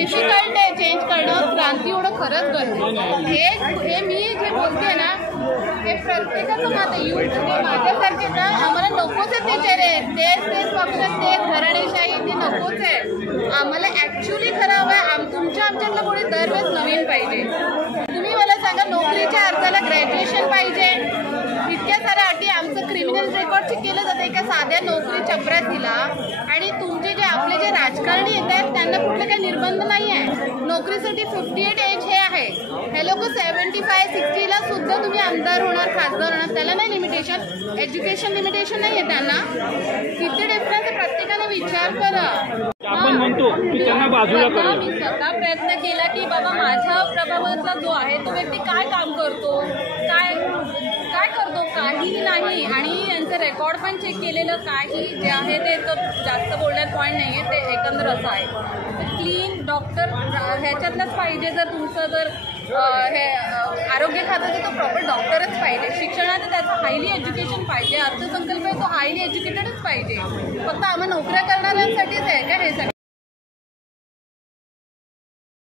Difficult आहे change करणं, क्रांती होणं खरंच गरजेचं आहे. हे मी जे बोलते ना हे प्रत्येकाचं मत आहे. युथ माझ्यासारखे ना आम्हाला नकोच आहे टीचर आहे, तेच पक्ष तेच घराणेशाही ते नकोच आहे. आम्हाला ॲक्च्युली खरं हवं आहे आमच्यातलं कोणी दरवेळेस नवीन पाहिजे. तुम्ही मला सांगा नोकरीच्या अर्जाला ग्रॅज्युएशन पाहिजे, इतक्या साऱ्या अटी. आमचं क्रिमिनल रेकॉर्ड चेक केलं जातं एका साध्या नोकरी चपरासीला, आणि तुमचे जे आपले जे राजकारणी येत आहेत त्यांना कुठले काही निर्बंध नाही आहे. नोकरीसाठी 58 एज हे आहे. हे लोक 75-60ला सुद्धा तुम्ही आमदार होणार, खासदार होणार, त्याला नाही लिमिटेशन. एज्युकेशन लिमिटेशन नाही आहे त्यांना. किती डिफरन्स आहे, प्रत्येकाने विचार करा. आपण म्हणतो की त्यांना बाजूला करा. मी स्वतः प्रयत्न केला की बाबा माझ्या प्रभावाचा जो आहे तो व्यक्ती काय काम करतो, काय करतो, काही नाही. आणि यांचं रेकॉर्ड पण चेक केलेलं, काही जे आहे ते तर जास्त बोलण्यात पॉईंट नाही आहे, ते एकंदर असं आहे. क्लीन डॉक्टर ह्याच्यातलंच पाहिजे. जर तुमचं जर हे आरोग्य खात्याचं तो प्रॉपर डॉक्टरच पाहिजे. शिक्षणात त्याचं हायली एज्युकेशन पाहिजे. अर्थसंकल्प आहे तो हायली एज्युकेटेडच पाहिजे. फक्त आम्हाला नोकऱ्या करणाऱ्यांसाठीच आहे का हे सगळं?